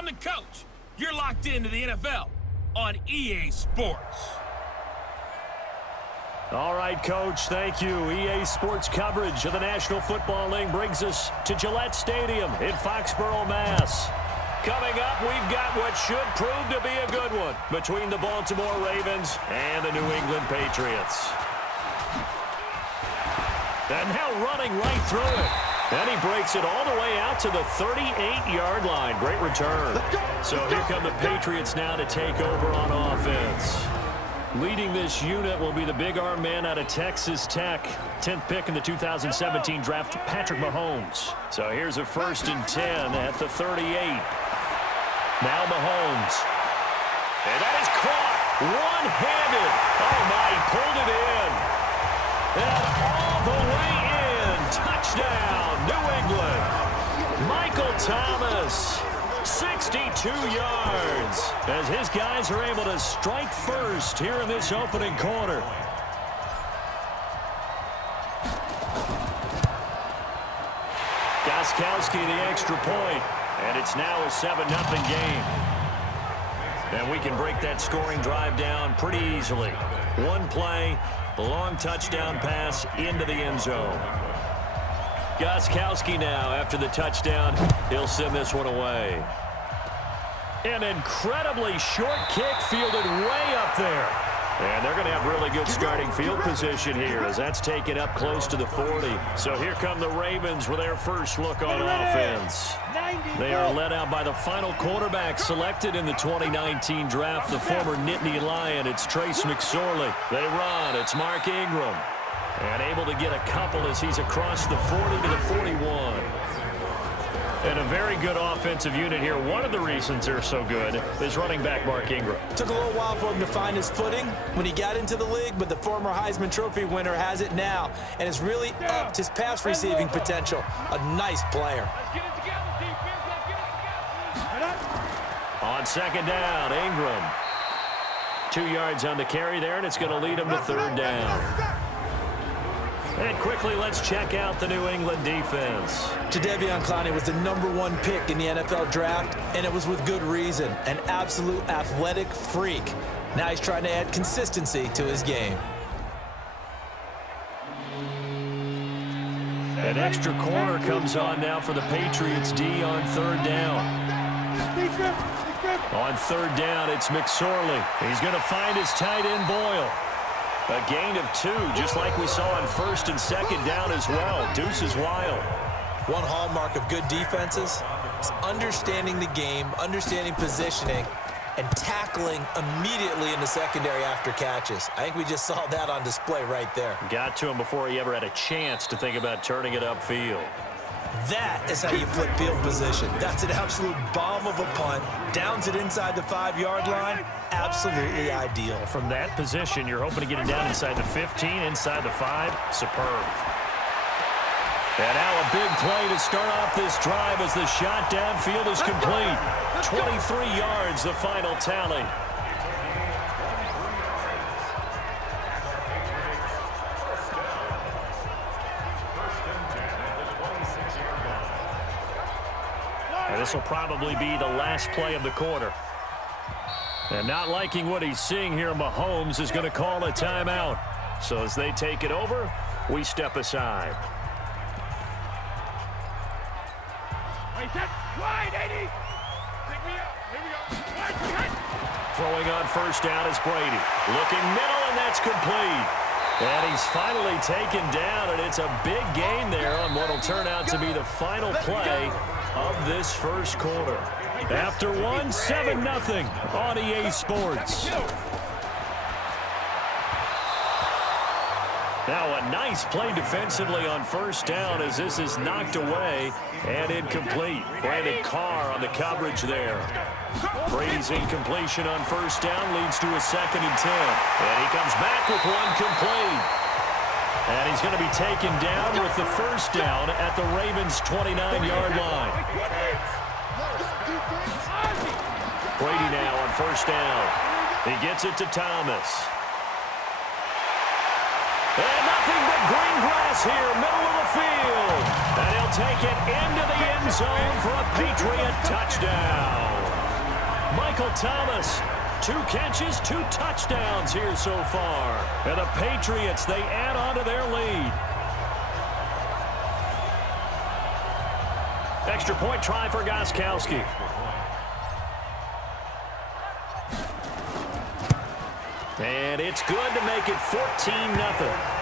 I'm the coach. You're locked into the NFL on EA Sports. All right, Coach, thank you. EA Sports coverage of the National Football League brings us to Gillette Stadium in Foxborough, Mass. Coming up, we've got what should prove to be a good one between the Baltimore Ravens and the New England Patriots. And now running right through it. And he breaks it all the way out to the 38-yard line. Great return. So here come the Patriots now to take over on offense. Leading this unit will be the big arm man out of Texas Tech. 10th pick in the 2017 draft, Patrick Mahomes. So here's a 1st and 10 at the 38. Now Mahomes. And that is caught one-handed. Oh, my, he pulled it in. And all the way in. Touchdown, New England. Michael Thomas, 62 yards, as his guys are able to strike first here in this opening quarter. Gostkowski the extra point, and it's now a 7-0 game. And we can break that scoring drive down pretty easily. One play, a long touchdown pass into the end zone. Gostkowski now, after the touchdown, he'll send this one away. An incredibly short kick fielded way up there. And they're going to have really good starting field position here as that's taken up close to the 40. So here come the Ravens with their first look on offense. They are led out by the final quarterback selected in the 2019 draft, the former Nittany Lion. It's Trace McSorley. They run. It's Mark Ingram. And able to get a couple as he's across the 40 to the 41. And a very good offensive unit here. One of the reasons they're so good is running back Mark Ingram. Took a little while for him to find his footing when he got into the league, but the former Heisman Trophy winner has it now and has really upped his pass receiving potential. A nice player. On second down, Ingram. 2 yards on the carry there, and it's going to lead him to third down. And quickly, let's check out the New England defense. Jadeveon Clowney was the #1 pick in the NFL draft, and it was with good reason. An absolute athletic freak. Now he's trying to add consistency to his game. An extra corner comes on now for the Patriots D on third down. On third down, it's McSorley. He's going to find his tight end Boyle. A gain of 2, just like we saw on first and second down as well. Deuce is wild. One hallmark of good defenses is understanding the game, understanding positioning, and tackling immediately in the secondary after catches. I think we just saw that on display right there. Got to him before he ever had a chance to think about turning it upfield. That is how you flip field position. That's an absolute bomb of a punt. Downs it inside the 5-yard line. Absolutely ideal. From that position, you're hoping to get it down inside the 15, inside the 5. Superb. And now a big play to start off this drive as the shot downfield is complete. 23 yards, the final tally. And this will probably be the last play of the quarter. And not liking what he's seeing here, Mahomes is going to call a timeout. So as they take it over, we step aside. Throwing on first down is Brady. Looking middle, and that's complete. And he's finally taken down, and it's a big gain there on what will turn out to be the final play of this first quarter. After one, 7-0 on EA Sports. Now a nice play defensively on first down as this is knocked away and incomplete. Brandon Carr on the coverage there. Brady's incompletion on first down leads to a 2nd and 10. And he comes back with one complete. And he's going to be taken down with the first down at the Ravens' 29-yard line. Brady now on first down. He gets it to Thomas. And nothing but green grass here, middle of the field. And he'll take it into the end zone for a Patriot touchdown. Michael Thomas. 2 catches, 2 touchdowns here so far. And the Patriots, they add on to their lead. Extra point try for Gostkowski. And it's good to make it 14-0.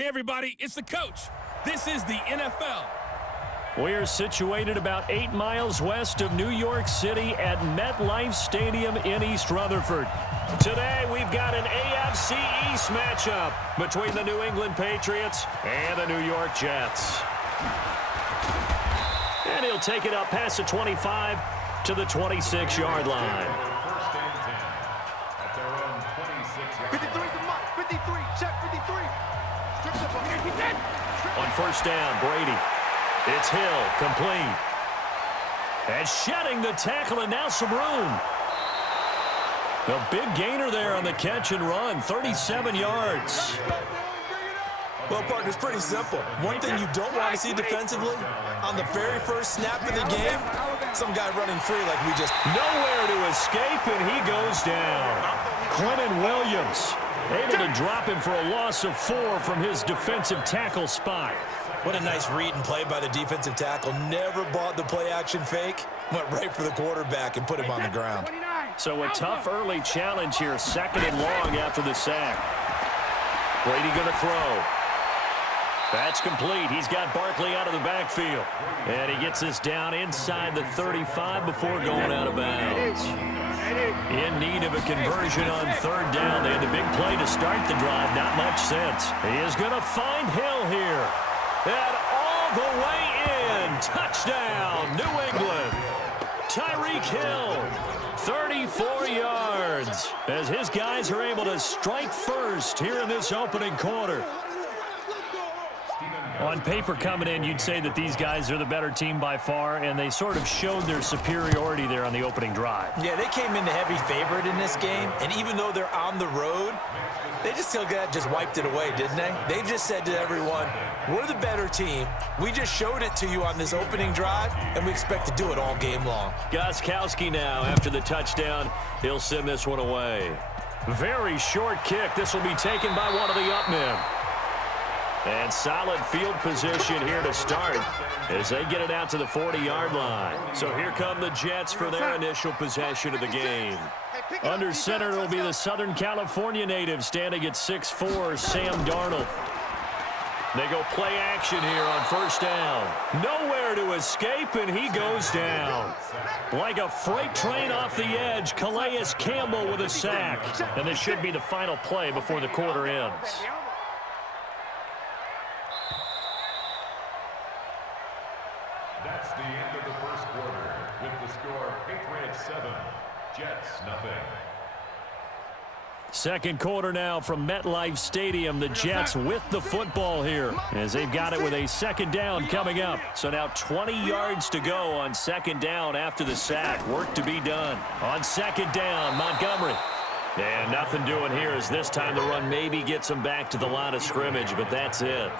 Hey, everybody, it's the coach. This is the NFL. We are situated about 8 miles west of New York City at MetLife Stadium in East Rutherford. Today, we've got an AFC East matchup between the New England Patriots and the New York Jets. And he'll take it up past the 25 to the 26-yard line. 53 is the mark. 53. Check 53. On first down, Brady. It's Hill, complete. And shedding the tackle, and now some room. A big gainer there on the catch and run, 37 yards. Well, partner, it's pretty simple. One thing you don't want to see defensively, on the very first snap of the game, some guy running free like we just... Nowhere to escape, and he goes down. Quentin Williams able to drop him for a loss of 4 from his defensive tackle spot. What a nice read and play by the defensive tackle. Never bought the play-action fake. Went right for the quarterback and put him on the ground. So a tough early challenge here, 2nd and long after the sack. Brady going to throw. That's complete. He's got Barkley out of the backfield. And he gets this down inside the 35 before going out of bounds. In need of a conversion on 3rd down. They had a big play to start the drive. Not much sense. He is going to find Hill here. And all the way in. Touchdown, New England. Tyreek Hill, 34 yards. As his guys are able to strike first here in this opening quarter. On paper coming in, you'd say that these guys are the better team by far, and they sort of showed their superiority there on the opening drive. Yeah, they came in the heavy favorite in this game, and even though they're on the road, they just wiped it away, didn't they? They just said to everyone, we're the better team. We just showed it to you on this opening drive, and we expect to do it all game long. Gostkowski now, after the touchdown, he'll send this one away. Very short kick. This will be taken by one of the up men. And solid field position here to start as they get it out to the 40-yard line. So here come the Jets for their initial possession of the game. Under center, it'll be the Southern California native standing at 6'4", Sam Darnold. They go play action here on first down. Nowhere to escape, and he goes down. Like a freight train off the edge, Calais Campbell with a sack. And this should be the final play before the quarter ends. That's the end of the first quarter with the score Patriots 7, Jets nothing. Second quarter now from MetLife Stadium. The Jets with the football here as they've got it with a 2nd down coming up. So now 20 yards to go on 2nd down after the sack. Work to be done. On 2nd down, Montgomery. And nothing doing here as this time the run maybe gets them back to the line of scrimmage, but that's it.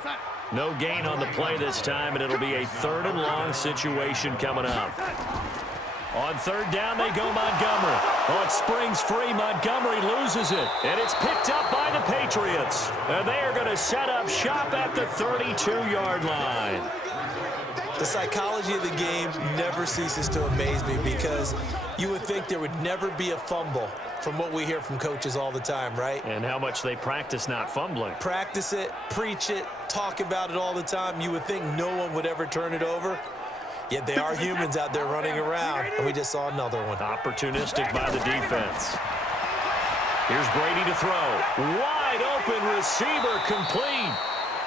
No gain on the play this time, and it'll be a 3rd and long situation coming up. On 3rd down, they go Montgomery. Oh, it springs free. Montgomery loses it, and it's picked up by the Patriots. And they are going to set up shop at the 32-yard line. The psychology of the game never ceases to amaze me because you would think there would never be a fumble from what we hear from coaches all the time, right? And how much they practice not fumbling. Practice it, preach it, talk about it all the time. You would think no one would ever turn it over. Yet they are humans out there running around, and we just saw another one. Opportunistic by the defense. Here's Brady to throw. Wide open receiver, complete.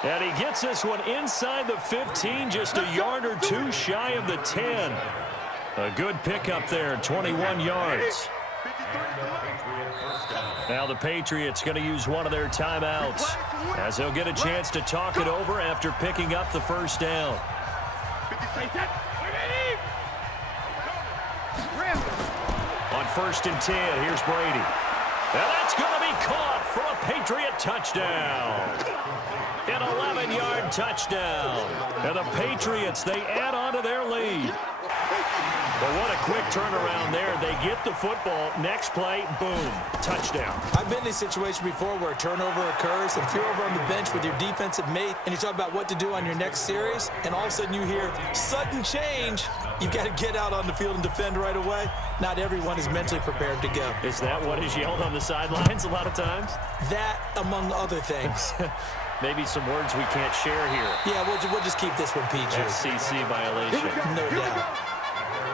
And he gets this one inside the 15, just a yard or two shy of the 10. A good pickup there, 21 yards. Now the Patriots going to use one of their timeouts as they'll get a chance to talk it over after picking up the first down. On 1st and 10, here's Brady. And that's going to be caught for a Patriot touchdown. An 11-yard touchdown. And the Patriots, they add on to their lead. But what a quick turnaround there. They get the football. Next play, boom, touchdown. I've been in a situation before where a turnover occurs, and if you're over on the bench with your defensive mate and you talk about what to do on your next series, and all of a sudden you hear sudden change, you've got to get out on the field and defend right away. Not everyone is mentally prepared to go. Is that what is yelled on the sidelines a lot of times? That, among other things. maybe some words we can't share here. Yeah, we'll just keep this one PG. FCC violation. No doubt.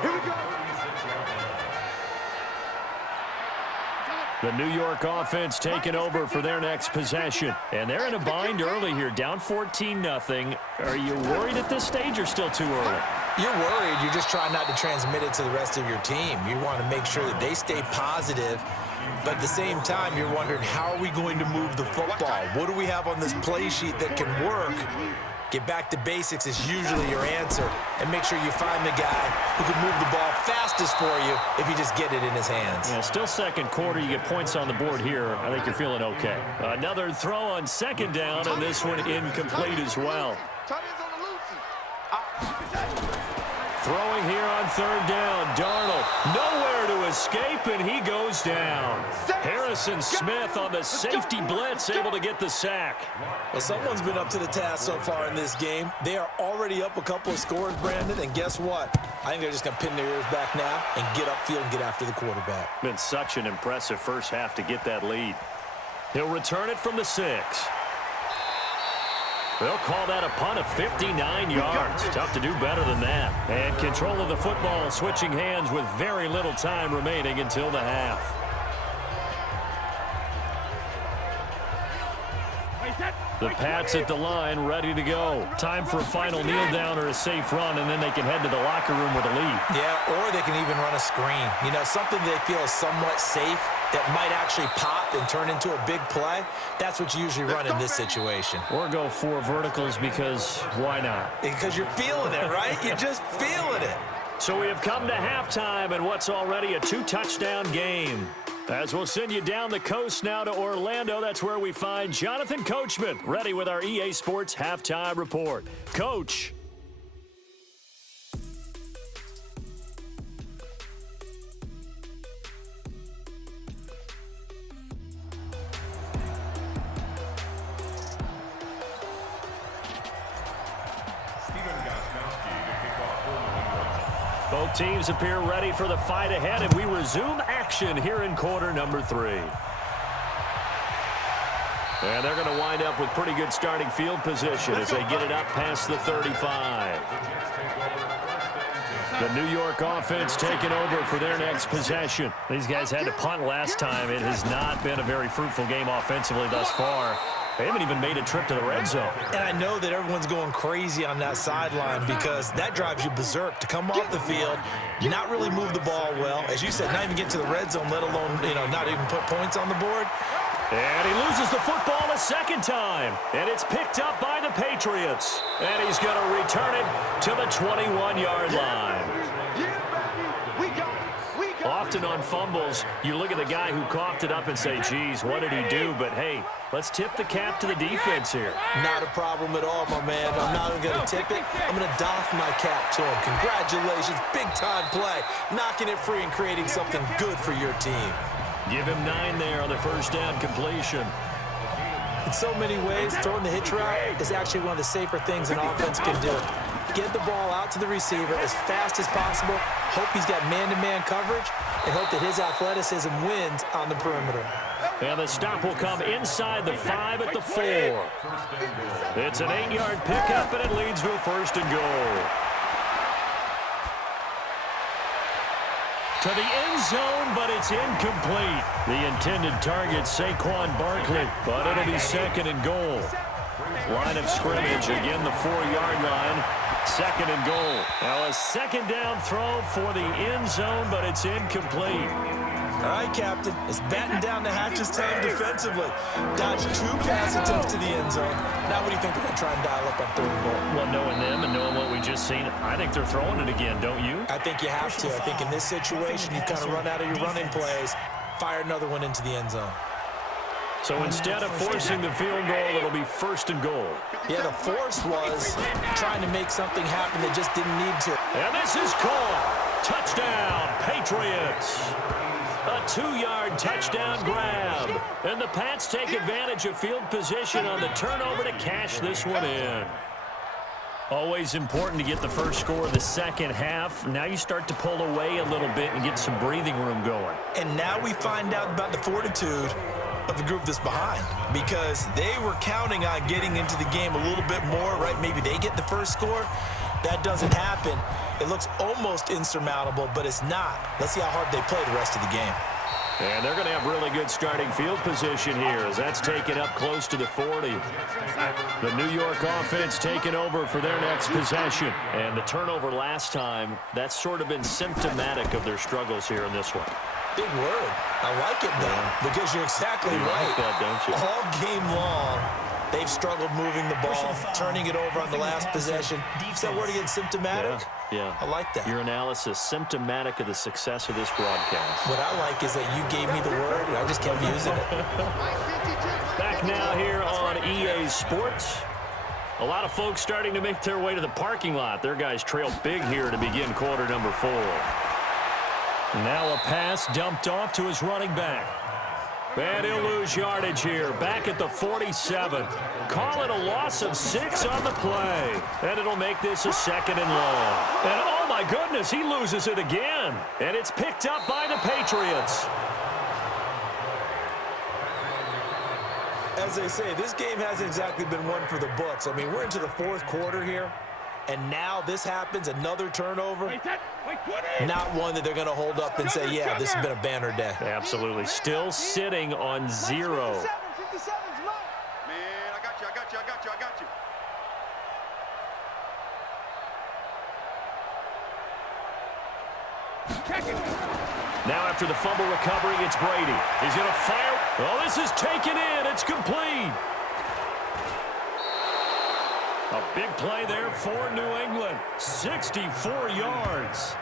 Here we go. The New York offense taking over for their next possession. And they're in a bind early here, down 14-0. Are you worried at this stage or still too early? You're worried. You're just trying not to transmit it to the rest of your team. You want to make sure that they stay positive. But at the same time, you're wondering, how are we going to move the football? What do we have on this play sheet that can work? Get back to basics is usually your answer. And make sure you find the guy who can move the ball fastest for you if you just get it in his hands. Yeah, still second quarter. You get points on the board here. I think you're feeling okay. Another throw on second down, and this one incomplete as well. Throwing here on third down. Darnold nowhere to escape, and he goes down. Harrison Smith on the safety blitz, able to get the sack. Well, someone's been up to the task so far in this game. They are already up a couple of scores, Brandon, and guess what? I think they're just going to pin their ears back now and get upfield and get after the quarterback. Been such an impressive first half to get that lead. He'll return it from the 6. They'll call that a punt of 59 yards. Tough to do better than that. And control of the football switching hands with very little time remaining until the half. The Pats at the line, ready to go. Time for a final kneel down or a safe run, and then they can head to the locker room with a lead. Yeah, or they can even run a screen. You know, something they feel is somewhat safe that might actually pop and turn into a big play. That's what you usually run in this situation. Or go 4 verticals because why not? Because you're feeling it, right? You're just feeling it. So we have come to halftime in what's already a 2-touchdown game. As we'll send you down the coast now to Orlando, that's where we find Jonathan Coachman, ready with our EA Sports Halftime Report. Coach. Both teams appear ready for the fight ahead, and we resume action here in quarter number 3. And they're going to wind up with pretty good starting field position as they get it up past the 35. The New York offense taking over for their next possession. These guys had to punt last time. It has not been a very fruitful game offensively thus far. They haven't even made a trip to the red zone. And I know that everyone's going crazy on that sideline because that drives you berserk to come off the field, not really move the ball well. As you said, not even get to the red zone, let alone, not even put points on the board. And he loses the football a second time. And it's picked up by the Patriots. And he's going to return it to the 21-yard line. Often on fumbles, you look at the guy who coughed it up and say, geez, what did he do? But, hey, let's tip the cap to the defense here. Not a problem at all, my man. I'm not even going to tip it. I'm going to doff my cap to him. Congratulations. Big-time play. Knocking it free and creating something good for your team. Give him 9 there on the first down completion. In so many ways, throwing the hitch route is actually one of the safer things an offense can do. Get the ball out to the receiver as fast as possible, hope he's got man-to-man coverage, and hope that his athleticism wins on the perimeter. And the stop will come inside the 5 at the 4. It's an 8-yard pickup, and it leads to a first and goal. To the end zone, but it's incomplete. The intended target, Saquon Barkley, but it'll be second and goal. Line of scrimmage, again the 4-yard line. Second and goal. Now a second down throw for the end zone, but it's incomplete. All right, Captain. It's batten down the hatches time defensively. Dodged 2 pass attempts to the end zone. Now what do you think they're going to try and dial up on third and goal? Well, knowing them and knowing what we just seen, I think they're throwing it again, don't you? I think you have to. I think in this situation, you kind of run out of your running plays, fire another one into the end zone. So instead of forcing the field goal, it'll be first and goal. Yeah, the force was trying to make something happen that just didn't need to. And this is caught. Touchdown, Patriots. A 2-yard touchdown grab. And the Pats take advantage of field position on the turnover to cash this one in. Always important to get the first score of the second half. Now you start to pull away a little bit and get some breathing room going. And now we find out about the fortitude of the group that's behind, because they were counting on getting into the game a little bit more, right? Maybe they get the first score. That doesn't happen. It looks almost insurmountable, but it's not. Let's see how hard they play the rest of the game. And they're going to have really good starting field position here as that's taken up close to the 40. The New York offense taking over for their next possession. And the turnover last time, that's sort of been symptomatic of their struggles here in this one. Big word. I like it, though, because you're exactly right. Like that, don't you? All game long, they've struggled moving the ball, turning it over on the last possession. Is that word again, symptomatic? Yeah. I like that. Your analysis, symptomatic of the success of this broadcast. What I like is that you gave me the word, and I just kept using it. Back now here on EA Sports. A lot of folks starting to make their way to the parking lot. Their guys trail big here to begin quarter number 4. Now a pass dumped off to his running back. And he'll lose yardage here. Back at the 47. Call it a loss of 6 on the play. And it'll make this a 2nd and long. And oh my goodness, he loses it again. And it's picked up by the Patriots. As they say, this game hasn't exactly been one for the books. I mean, we're into the 4th quarter here. And now this happens, another turnover. Not one that they're going to hold up and say, yeah, this has been a banner day. Absolutely. Still sitting on 0. Man, I got you. Now after the fumble recovery, it's Brady. He's going to fire. Oh, this is taken in. It's complete. A big play there for New England. 64 yards.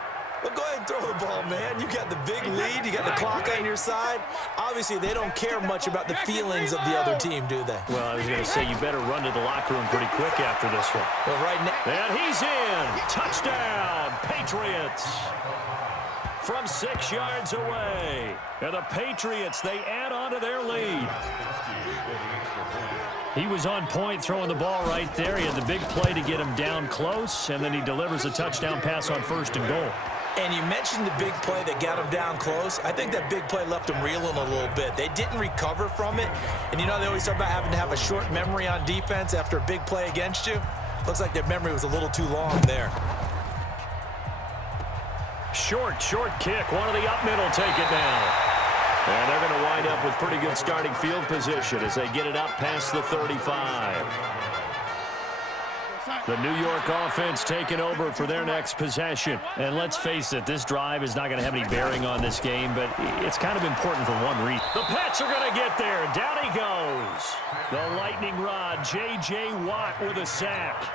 Well, go ahead and throw the ball, man. You got the big lead. You got the clock on your side. Obviously, they don't care much about the feelings of the other team, do they? Well, I was going to say, you better run to the locker room pretty quick after this one. Well, right now. And he's in. Touchdown, Patriots. From 6 yards away. And the Patriots, they add on to their lead. He was on point throwing the ball right there. He had the big play to get him down close, and then he delivers a touchdown pass on 1st and goal. And you mentioned the big play that got him down close. I think that big play left him reeling a little bit. They didn't recover from it. And you know, they always talk about having to have a short memory on defense after a big play against you. Looks like their memory was a little too long there. Short kick. One of the up middle take it down. And they're going to wind up with pretty good starting field position as they get it up past the 35. The New York offense taking over for their next possession. And let's face it, this drive is not going to have any bearing on this game, but it's kind of important for one reason. The Pats are going to get there. Down he goes. The lightning rod, J.J. Watt with a sack.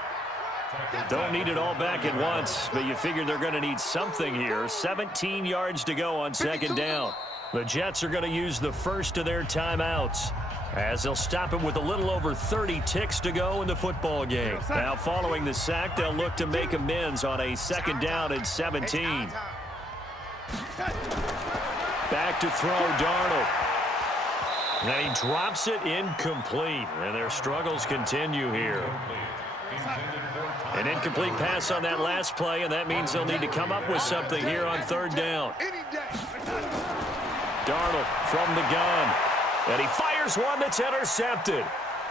Don't need it all back at once, but you figure they're going to need something here. 17 yards to go on 2nd down. The Jets are going to use the first of their timeouts as they'll stop it with a little over 30 ticks to go in the football game. Now following the sack, they'll look to make amends on a 2nd down and 17. Back to throw, Darnold. And he drops it incomplete. And their struggles continue here. An incomplete pass on that last play, and that means they'll need to come up with something here on 3rd down. Darnold from the gun. And he fires one that's intercepted.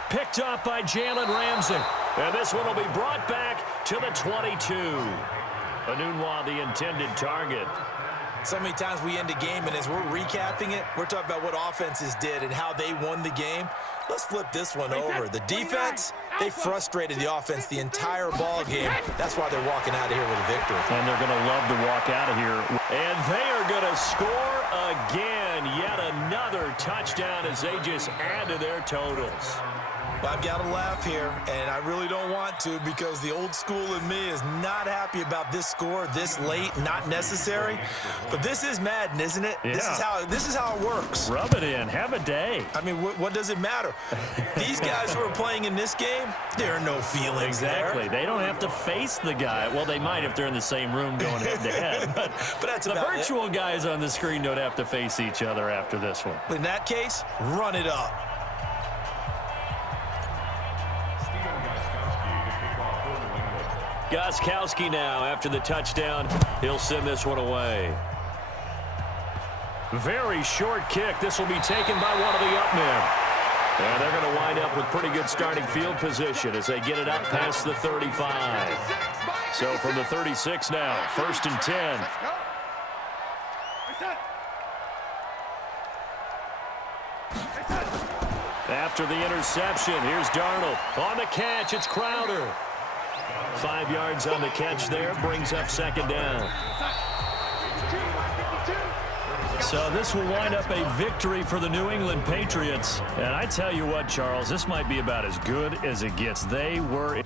Picked up by Jalen Ramsey. And this one will be brought back to the 22. Anunwa, the intended target. So many times we end a game, and as we're recapping it, we're talking about what offenses did and how they won the game. Let's flip this one over. The defense, they frustrated the offense the entire ball game. That's why they're walking out of here with a victory. And they're going to love to walk out of here. And they are going to score again. Yet another touchdown as they just add to their totals. Well, I've got to laugh here, and I really don't want to because the old school in me is not happy about this score this late, not necessary. But this is Madden, isn't it? Yeah. This is how it works. Rub it in. Have a day. I mean, what does it matter? These guys who are playing in this game, there are no feelings Exactly. there. They don't have to face the guy. Well, they might if they're in the same room going head-to-head. But that's the about virtual guys on the screen don't have to face each other after this one. In that case, run it up. Gostkowski now after the touchdown. He'll send this one away. Very short kick. This will be taken by one of the up men. And they're going to wind up with pretty good starting field position as they get it out past the 35. So from the 36 now, 1st and 10. After the interception, here's Darnold. On the catch, it's Crowder. 5 yards on the catch there, brings up 2nd down. So this will wind up a victory for the New England Patriots. And I tell you what, Charles, this might be about as good as it gets. They were...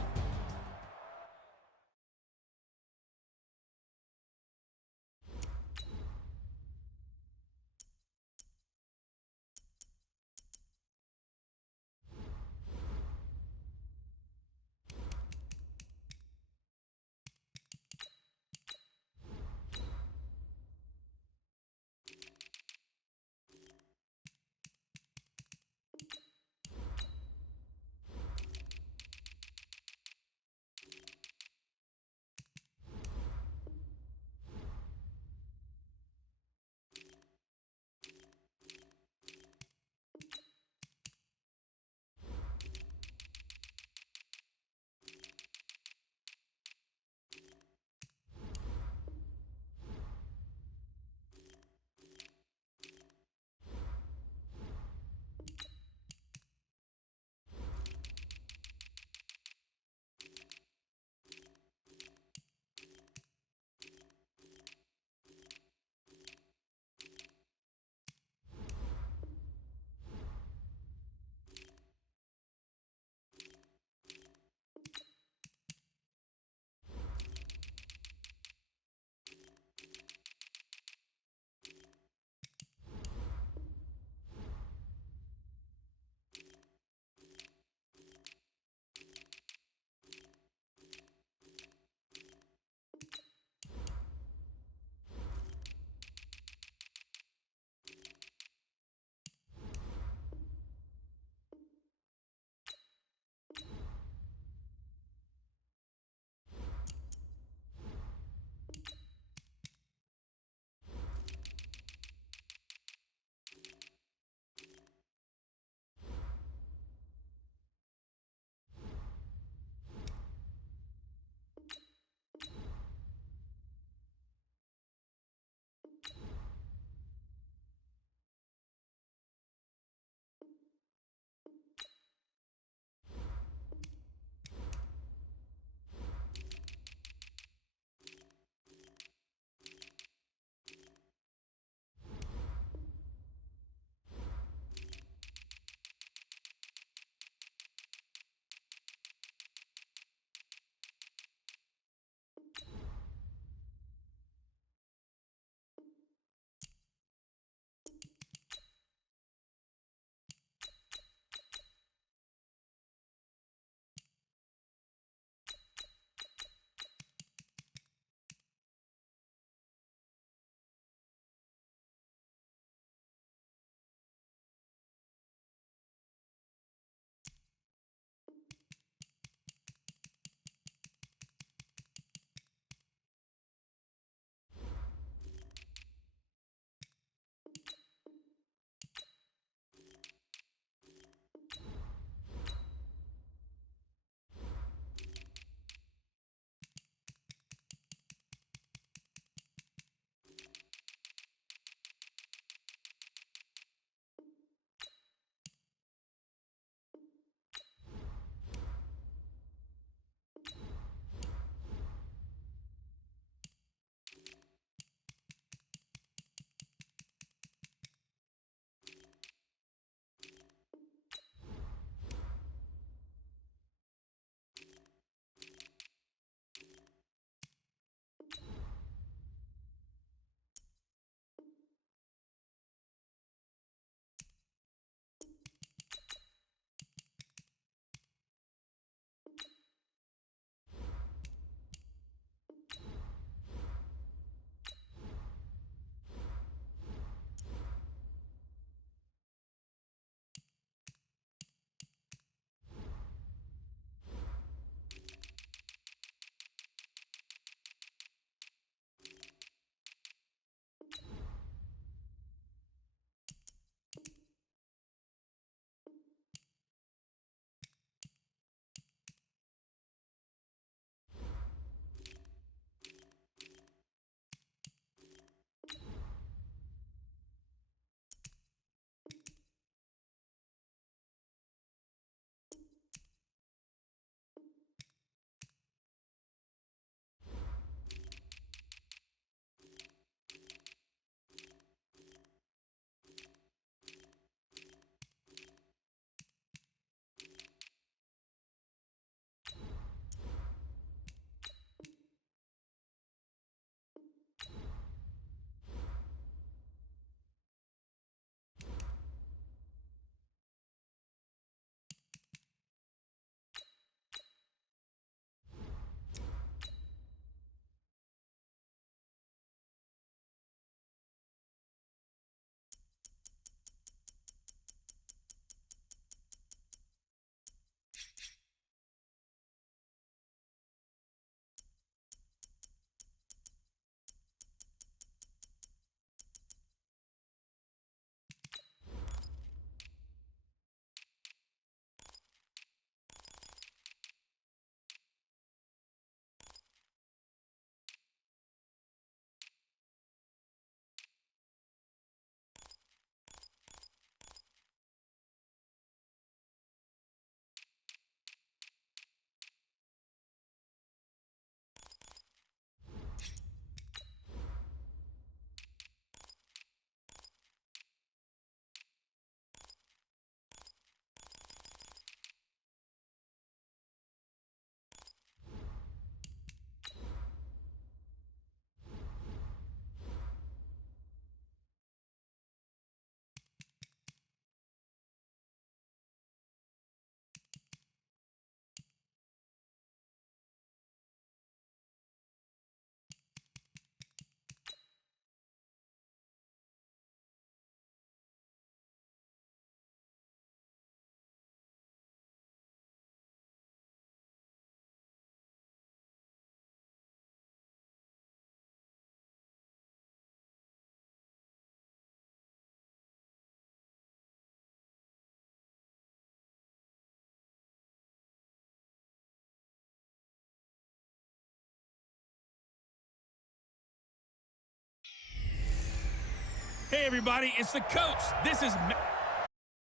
Hey, everybody, it's the coach. This is...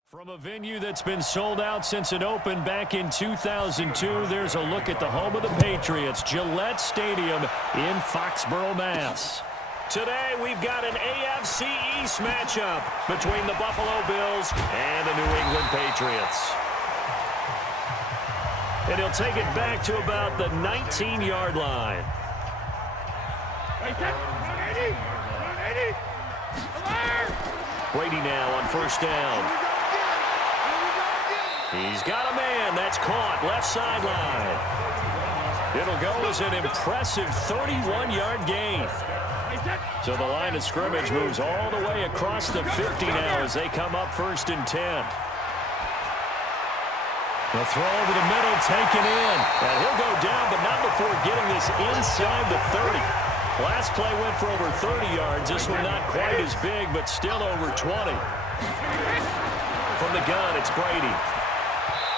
From a venue that's been sold out since it opened back in 2002, there's a look at the home of the Patriots, Gillette Stadium in Foxborough, Mass. Today, we've got an AFC East matchup between the Buffalo Bills and the New England Patriots. And he'll take it back to about the 19-yard line. Brady now on first down. He's got a man. That's caught. Left sideline. It'll go as an impressive 31-yard gain. So the line of scrimmage moves all the way across the 50 now as they come up 1st and 10. The throw over the middle taken in. And he'll go down, but not before getting this inside the 30. Last play went for over 30 yards. This one not quite as big, but still over 20. From the gun, it's Brady.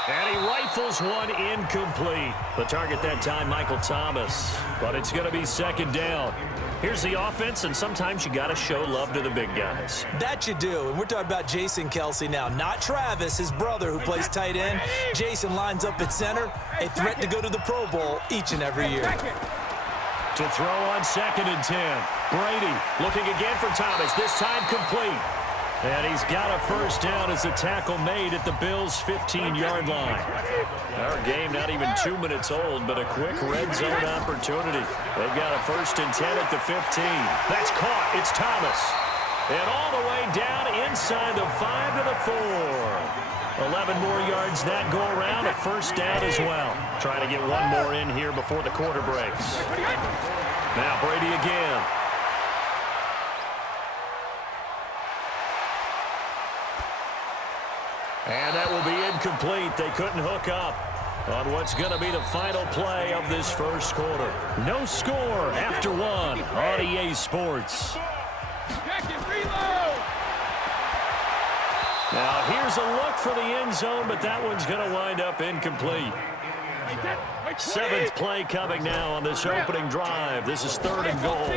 And he rifles one incomplete. The target that time, Michael Thomas. But it's going to be 2nd down. Here's the offense, and sometimes you got to show love to the big guys. That you do, and we're talking about Jason Kelsey now, not Travis, his brother who plays tight end. Jason lines up at center, a threat to go to the Pro Bowl each and every year. To throw on 2nd and 10. Brady looking again for Thomas, this time complete. And he's got a first down as the tackle made at the Bills' 15-yard line. Our game not even 2 minutes old, but a quick red zone opportunity. They've got a 1st and 10 at the 15. That's caught. It's Thomas. And all the way down inside the 5 to the 4. 11 more yards that go around, a first down as well. Trying to get one more in here before the quarter breaks. Now Brady again. And that will be incomplete. They couldn't hook up on what's going to be the final play of this first quarter. No score after one on EA Sports. Now here's a look for the end zone, but that one's going to wind up incomplete. 7th play coming now on this opening drive. This is 3rd and goal.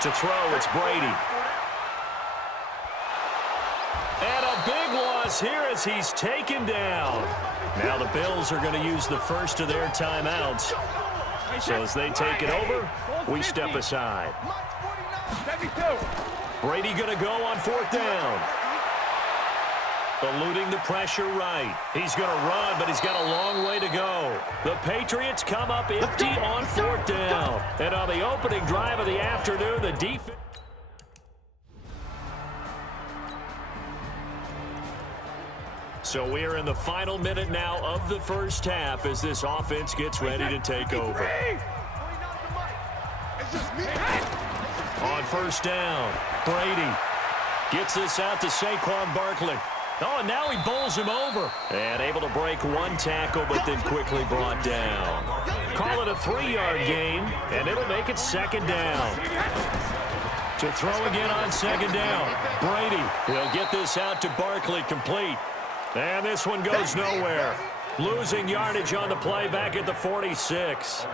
To throw, it's Brady. And a big loss here as he's taken down. Now the Bills are going to use the first of their timeouts. So as they take it over, we step aside. Brady going to go on 4th down. Eluding the pressure right. He's going to run, but he's got a long way to go. The Patriots come up empty on 4th down. And on the opening drive of the afternoon, the defense... So we're in the final minute now of the first half as this offense gets ready to take over. On 1st down, Brady gets this out to Saquon Barkley. Oh, and now he bowls him over. And able to break one tackle, but then quickly brought down. Call it a 3-yard gain, and it'll make it 2nd down. To throw again on 2nd down, Brady. He'll get this out to Barkley, complete. And this one goes nowhere. Losing yardage on the play back at the 46.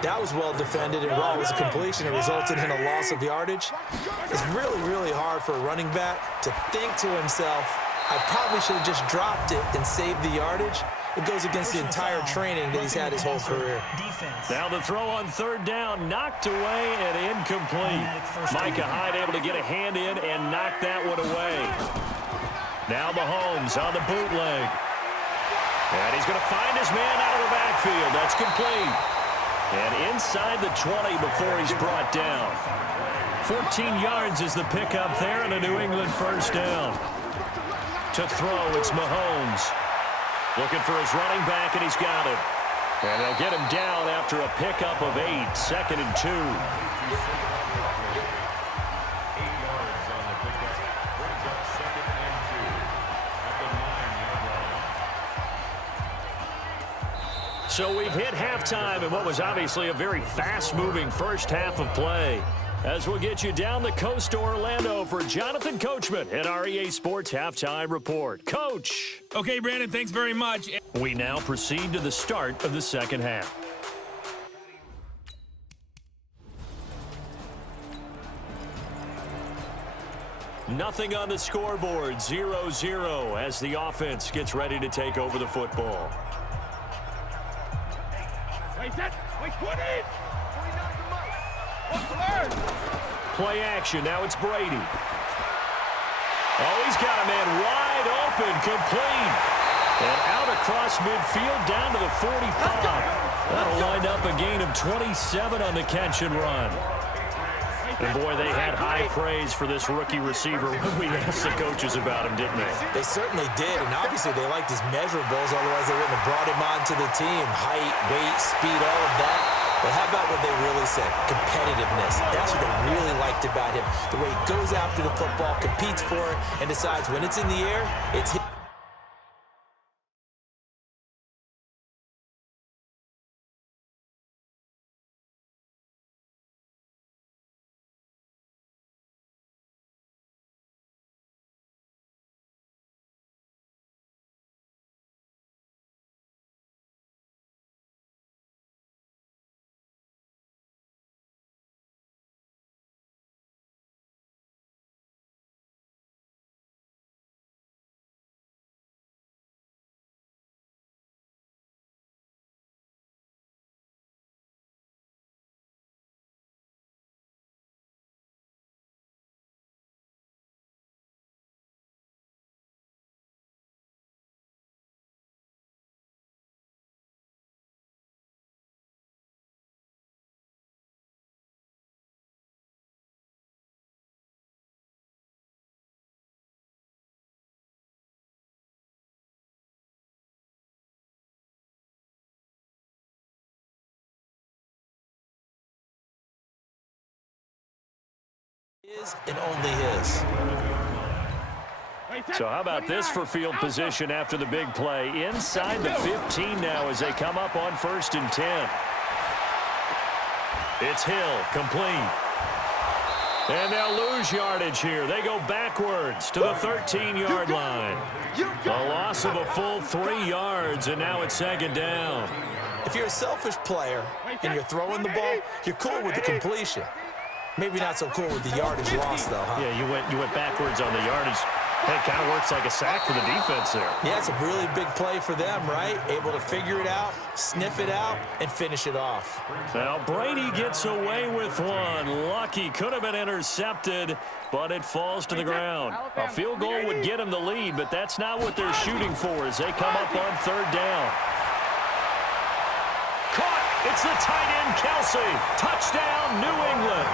That was well defended, and while it was a completion, it resulted in a loss of yardage. It's really, really hard for a running back to think to himself, I probably should have just dropped it and saved the yardage. It goes against the entire training that he's had his whole career. Now the throw on 3rd down, knocked away and incomplete. Micah Hyde able to get a hand in and knock that one away. Now Mahomes on the bootleg. And he's going to find his man out of the backfield. That's complete. And inside the 20 before he's brought down. 14 yards is the pickup there and a New England first down. To throw, it's Mahomes. Looking for his running back, and he's got it. And they'll get him down after a pickup of 8, 2nd and 2. 8 yards on the pickup. Brings up 2nd and 2 at the 9-yard line. So we've hit halftime in what was obviously a very fast-moving first half of play. As we'll get you down the coast to Orlando for Jonathan Coachman at our EA Sports Halftime Report. Coach. Okay, Brandon, thanks very much. We now proceed to the start of the second half. Nothing on the scoreboard, 0-0 as the offense gets ready to take over the football. Play action, now it's Brady. Oh, he's got a man wide open, complete. And out across midfield, down to the 45. That'll wind up a gain of 27 on the catch and run. And boy, they had high praise for this rookie receiver when we asked the coaches about him, didn't they? They certainly did, and obviously they liked his measurables, otherwise they wouldn't have brought him onto the team. Height, weight, speed, all of that. But how about what they really said? Competitiveness. That's what they really liked about him. The way he goes after the football, competes for it, and decides when it's in the air, it's hit. His and only his. So how about this for field position after the big play? Inside the 15 now as they come up on 1st and 10. It's Hill, complete. And they'll lose yardage here. They go backwards to the 13-yard line. A loss of a full 3 yards, and now it's 2nd down. If you're a selfish player and you're throwing the ball, you're cool with the completion. Maybe not so cool with the yardage loss, though, huh? Yeah, you went backwards on the yardage. It kind of works like a sack for the defense there. Yeah, it's a really big play for them, right? Able to figure it out, sniff it out, and finish it off. Now, Brady gets away with one. Lucky, could have been intercepted, but it falls to the ground. A field goal would get him the lead, but that's not what they're shooting for as they come up on 3rd down. Caught! It's the tight end, Kelsey. Touchdown, New England.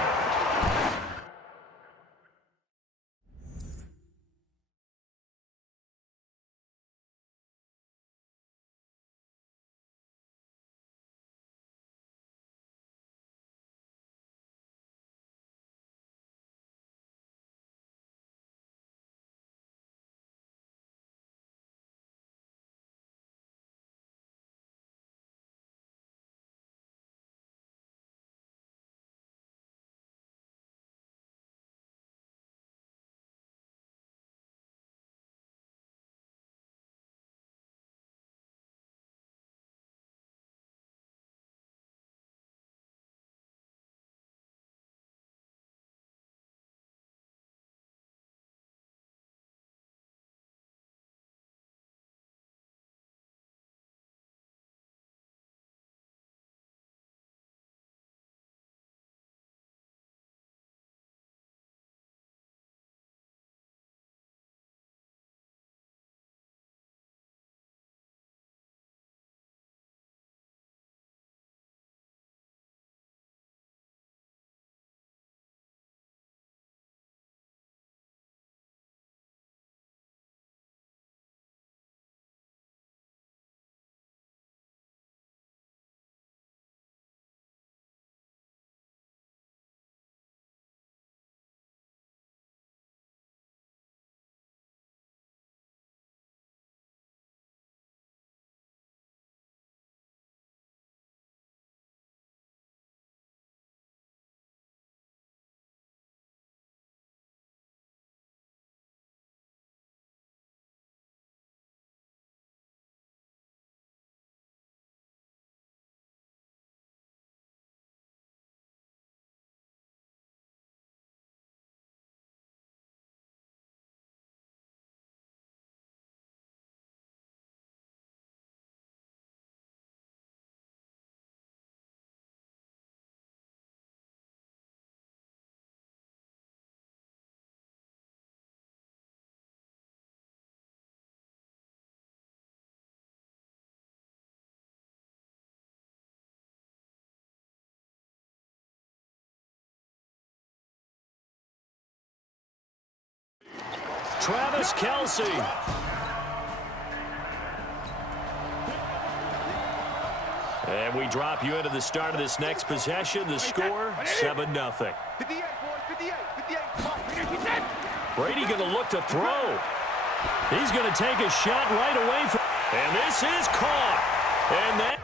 Travis Kelce. And we drop you into the start of this next possession. The score, 7-0. 58, boys, 58. Brady going to look to throw. He's going to take a shot right away from. And this is caught. And that.